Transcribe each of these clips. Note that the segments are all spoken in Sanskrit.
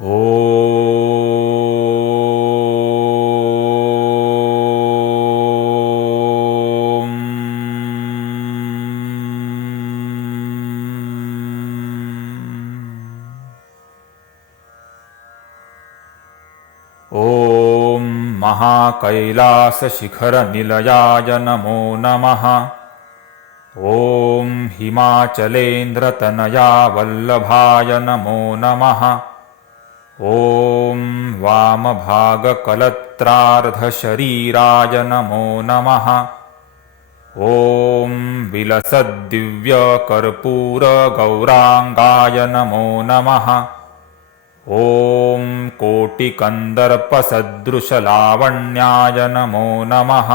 ॐ महाकैलासशिखरनिलयाय नमो नमः। ॐ हिमाचलेन्द्रतनया वल्लभाय नमो नमः। ॐ वामभागकलत्रार्धशरीराय नमो नमः। ॐ विलसद्दिव्यकर्पूरगौराङ्गाय नमो नमः। ॐ कोटिकन्दर्पसदृशलावण्याय नमो नमः।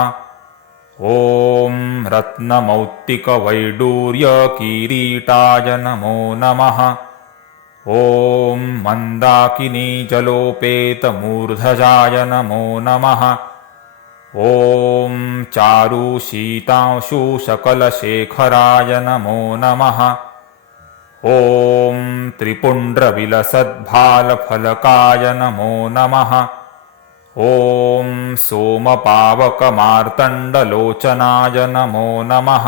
ॐ रत्नमौक्तिकवैडूर्यकिरीटाय नमो नमः। ॐ मन्दाकिनीजलोपेतमूर्धजाय नमो नमः। ॐ चारुशीतांशुशकलशेखराय नमो नमः। ॐ त्रिपुण्ड्रविलसद्भालफलकाय नमो नमः। ॐ सोमपावकमार्तण्डलोचनाय नमो नमः।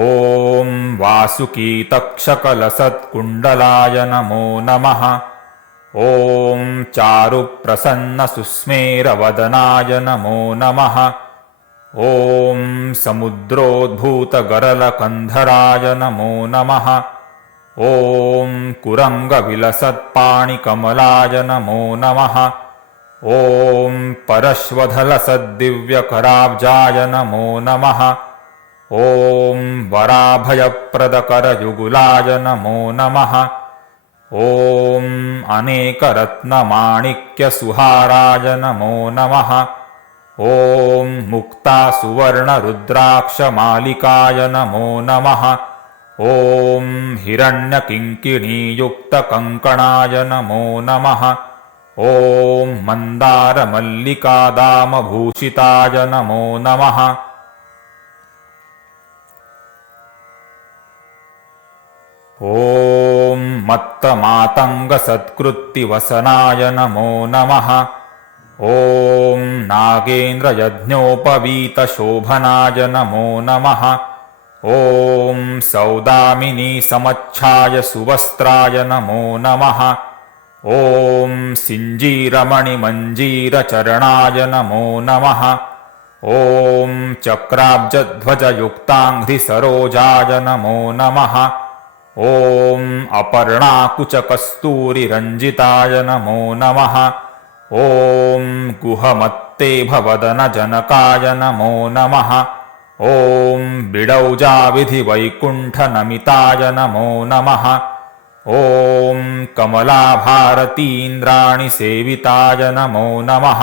ॐ वासुकीतक्षकलसत्कुण्डलाय नमो नमः। ॐ चारुप्रसन्नसुस्मेरवदनाय नमो नमः। ॐ समुद्रोद्भूतगरलकन्धराय नमो नमः। ॐ कुरङ्गविलसत्पाणिकमलाय नमो नमः। ॐ परश्वधलसद्दिव्यकराब्जाय नमो नमः। ॐ वराभयप्रदकरयुगुलाय नमो नमः। ॐ अनेकरत्नमाणिक्यसुहाराय नमो नमः। ॐ मुक्तासुवर्णरुद्राक्षमालिकाय नमो नमः। ॐ हिरण्यकिङ्किणीयुक्तकङ्कणाय नमो नमः। ॐ मन्दारमल्लिकादामभूषिताय नमो नमः। ॐ मत्तमातङ्गसत्कृत्तिवसनाय नमो नमः। ॐ नागेन्द्रयज्ञोपवीतशोभनाय नमो नमः। ॐ सौदामिनीसमच्छाय सुवस्त्राय नमो नमः। ॐ सिञ्जीरमणिमञ्जीरचरणाय नमो नमः। ॐ चक्राब्जध्वजयुक्ताङ्घ्रिसरोजाय नमो नमः। ॐ अपर्णाकुचकस्तूरिरञ्जिताय नमो नमः। ॐ गुहमत्तेभवदनजनकाय नमो नमः। ॐ बिडौजाविधिवैकुण्ठनमिताय नमो नमः। ॐ कमलाभारतीन्द्राणिसेविताय नमो नमः।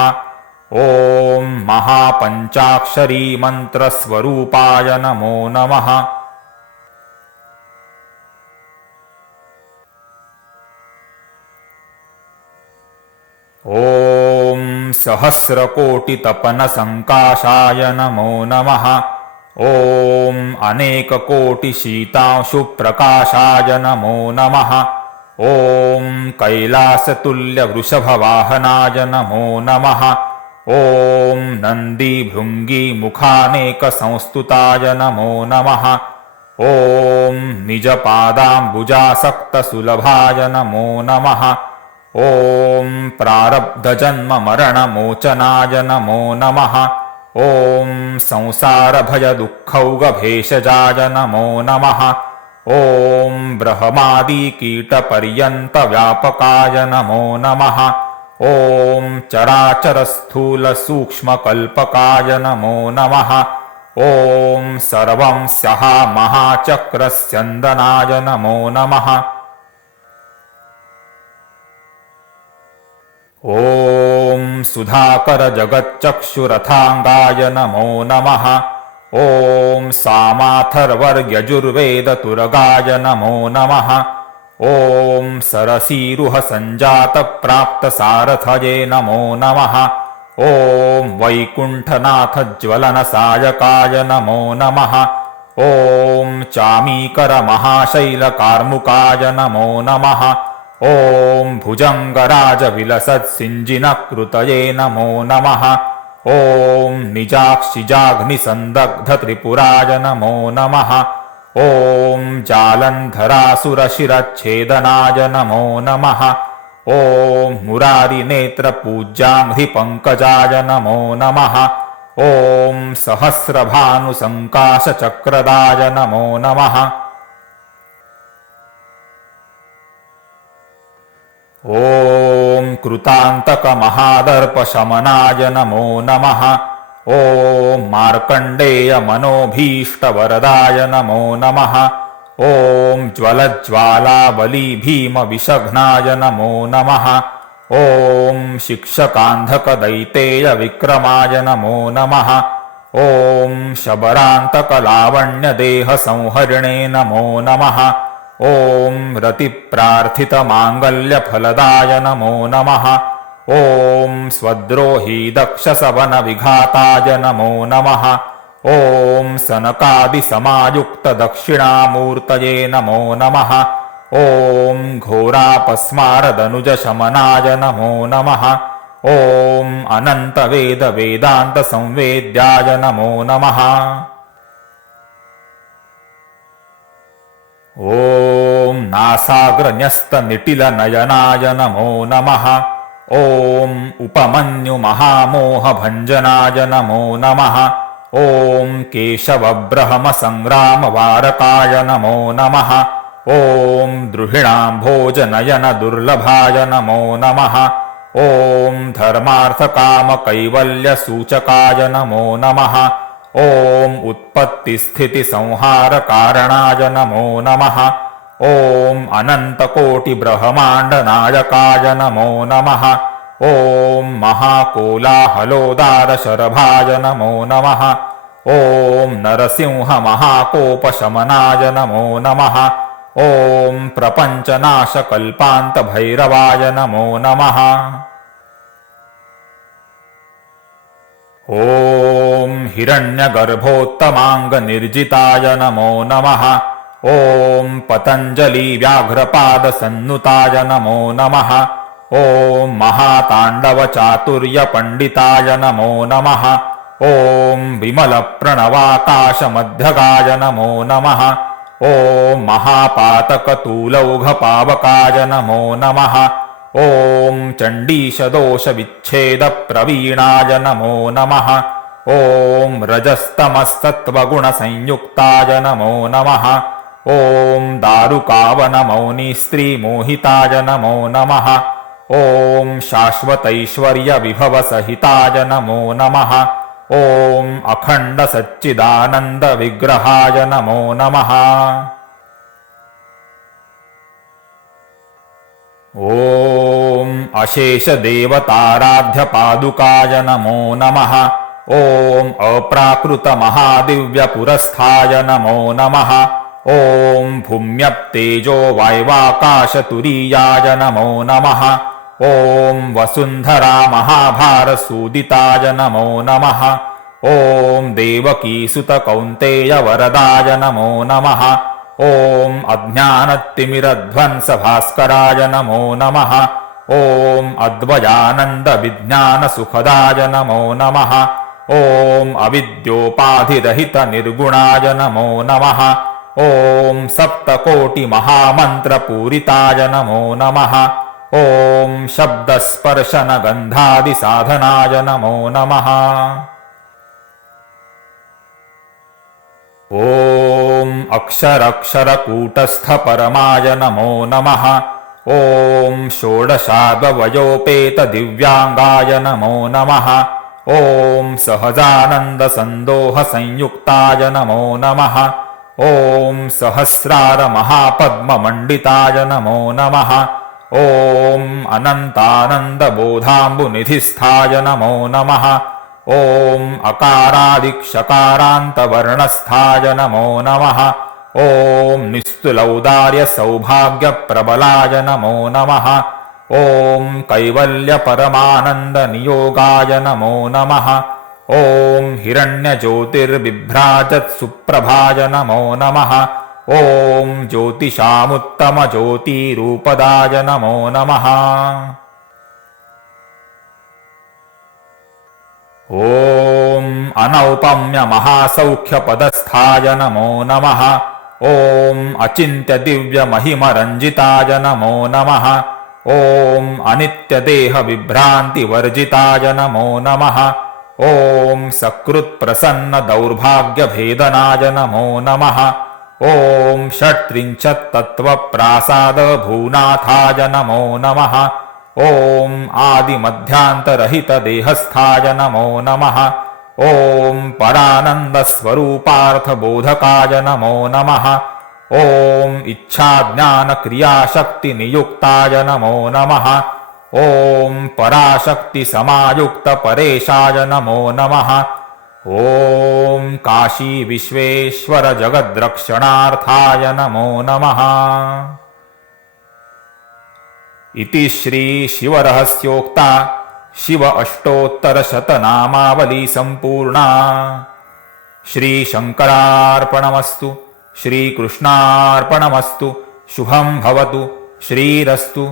ॐ महापञ्चाक्षरीमन्त्रस्वरूपाय नमो नमः। ॐ सहस्रकोटितपनसङ्काशाय नमो नमः। ॐ अनेककोटिशीतांशुप्रकाशाय नमो नमः। ॐ कैलासतुल्यवृषभवाहनाय नमो नमः। ॐ नन्दीभृङ्गीमुखानेकसंस्तुताय नमो नमः। ॐ निजपादाम्बुजासक्तसुलभाय नमो नमः। ॐ प्रारब्धजन्ममरणमोचनाय नमो नमः। ॐ संसारभयदुःखौगभेषजाय नमो नमः। ॐ ब्रह्मादिकीटपर्यन्तव्यापकाय नमो नमः। ॐ चराचरस्थूलसूक्ष्मकल्पकाय नमो नमः। ॐ सर्वंस्यः महाचक्रस्यन्दनाय नमो नमः। ॐ सुधाकरजगच्चक्षुरथाङ्गाय नमो नमः। ॐ सामाथर्वर्यजुर्वेदतुरगाय नमो नमः। ॐ सरसीरुहसञ्जातप्राप्तसारथये नमो नमः। ॐ वैकुण्ठनाथज्वलनसायकाय नमो नमः। ॐ चामीकरमहाशैलकार्मुकाय नमो नमः। ॐ भुजङ्गराजविलसत्सिञ्जिनकृतये नमो नमः। ॐ निजाक्षिजाग्निसन्दग्धत्रिपुराय नमो नमः। ॐ जालन्धरासुरशिरच्छेदनाय नमो नमः। ॐ मुरारिनेत्रपूज्याङ्घ्रिपङ्कजाय नमो नमः। ॐ सहस्रभानुसङ्काशचक्रदाय नमो नमः। ॐ कृतान्तकमहादर्पशमनाय नमो नमः। ॐ मार्कण्डेयमनोभीष्टवरदाय नमो नमः। ॐ ज्वलज्ज्वालाबलीभीमविषघ्नाय नमो नमः। ॐ शिक्षकान्धकदैतेयविक्रमाय नमो नमः। ॐ शबरान्तकलावण्यदेहसंहरिणे नमो नमः। ॐ रतिप्रार्थितमाङ्गल्यफलदाय नमो नमः। ॐ स्वद्रोहीदक्षसवनविघाताय नमो नमः। ॐ सनकादिसमायुक्तदक्षिणामूर्तये नमो नमः। ॐ घोरापस्मारदनुजशमनाय नमो नमः। ॐ अनन्तवेदवेदान्तसंवेद्याय नमो नमः। ॐ नासाग्रन्यस्तनिटिलनयनाय नमो नमः। ॐ उपमन्युमहामोहभञ्जनाय नमो नमः। ॐ केशवब्रह्मसङ्ग्रामवारकाय नमो नमः। ॐ द्रुहिणाम्भोजनयनदुर्लभाय नमो नमः। ॐ धर्मार्थकामकैवल्यसूचकाय नमो नमः। ॐ उत्पत्तिस्थितिसंहारकारणाय नमो नमः। ॐ अनन्तकोटिब्रह्माण्डनायकाय नमो नमः। ॐ महाकोलाहलोदारशरभाय नमो नमः। ॐ नरसिंहमहाकोपशमनाय नमो नमः। ॐ प्रपञ्चनाशकल्पान्तभैरवाय नमो नमः। ॐ हिरण्यगर्भोत्तमाङ्गनिर्जिताय नमो नमः। ॐ पतञ्जलिव्याघ्रपादसन्नुताय नमो नमः। ॐ महाताण्डवचातुर्यपण्डिताय नमो नमः। ॐ विमलप्रणवाकाशमध्यगाय नमो नमः। ॐ महापातकतूलौघपावकाय नमो नमः। ॐ चण्डीशदोषविच्छेदप्रवीणाय नमो नमः। ॐ रजस्तमस्तत्त्वगुणसंयुक्ताय नमो नमः। ॐ दारुकावनमौनिस्त्रीमोहिताय नमो नमः। ॐ शाश्वतैश्वर्यविभवसहिताय नमो नमः। ॐ अखण्डसच्चिदानन्दविग्रहाय नमो नमः। ॐ अशेषदेवताराध्यपादुकाय नमो नमः। ॐ अप्राकृतमहादिव्यपुरस्थाय नमो नमः। ॐ भूम्यप्तेजो वाय्वाकाशतुरीयाय नमो नमः। ॐ वसुन्धरामहाभारसूदिताय नमो नमः। ॐ देवकीसुतकौन्तेयवरदाय नमो नमः। ॐ अज्ञानतिमिरध्वंसभास्कराय नमो नमः। ॐ अद्वयानन्दविज्ञानसुखदाय नमो नमः। ॐ अविद्योपाधिरहितनिर्गुणाय नमो नमः। ॐ सप्तकोटिमहामन्त्रपूरिताय नमो नमः। ॐ शब्दस्पर्शनगन्धादिसाधनाय नमो नमः। ॐ अक्षरक्षरकूटस्थपरमाय नमो नमः। ॐ षोडशाद्वयोपेतदिव्याङ्गाय नमो नमः। ॐ सहजानन्दसन्दोहसंयुक्ताय नमो नमः। ॐ सहस्रारमहापद्ममण्डिताय नमो नमः। ॐ अनन्तानन्दबोधाम्बुनिधिस्थाय नमो नमः। ॐ अकारादिक्षकारान्तवर्णस्थाय नमो नमः। ॐ निस्तुलौदार्यसौभाग्यप्रबलाय नमो नमः। ॐ कैवल्यपरमानन्दनियोगाय नमो नमः। ॐ हिरण्यज्योतिर्बिभ्राजत्सुप्रभाय नमो नमः। ॐ ज्योतिषामुत्तमज्योतिरूपदाय नमो नमः। ॐ अनौपम्यमहासौख्यपदस्थाय नमो नमः। ॐ अचिन्त्यदिव्यमहिमरञ्जिताय नमो नमः। ॐ अनित्यदेहविभ्रान्तिवर्जिताय नमो नमः। ॐ सकृत्प्रसन्नदौर्भाग्यभेदनाय नमो नमः। ॐ षट्त्रिंशत्तत्त्वप्रासादभूनाथाय नमो नमः। ॐ आदिमध्यान्तरहितदेहस्थाय नमो नमः। ॐ परानन्दस्वरूपार्थबोधकाय नमो नमः। ॐ इच्छाज्ञानक्रियाशक्तिनियुक्ताय नमो नमः। ॐ पराशक्तिसमायुक्तपरेशाय नमो नमः। ॐ काशीविश्वेश्वरजगद्रक्षणार्थाय नमो नमः। इति श्री शिवरहस्योक्ता शिव अष्टोत्तरशतनामावली सम्पूर्णा। श्रीशङ्करार्पणमस्तु। श्रीकृष्णार्पणमस्तु। शुभं भवतु। श्रीरस्तु।